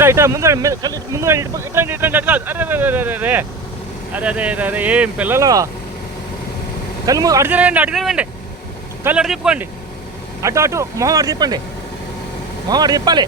ఇట్లా ఇట్లా ముందర ముందర ఇట్లాంటి ఇట్లాంటి కాదు. అరే అరే అరే అరే అరే అరే ఏం పిల్లలు? కళ్ళు అటు తిరగండి అటు తిరగండి. కళ్ళు అటు తిప్పుకోండి. అటు అటు మొహం అటు తిప్పండి. మొహం అటు తిప్పాలి.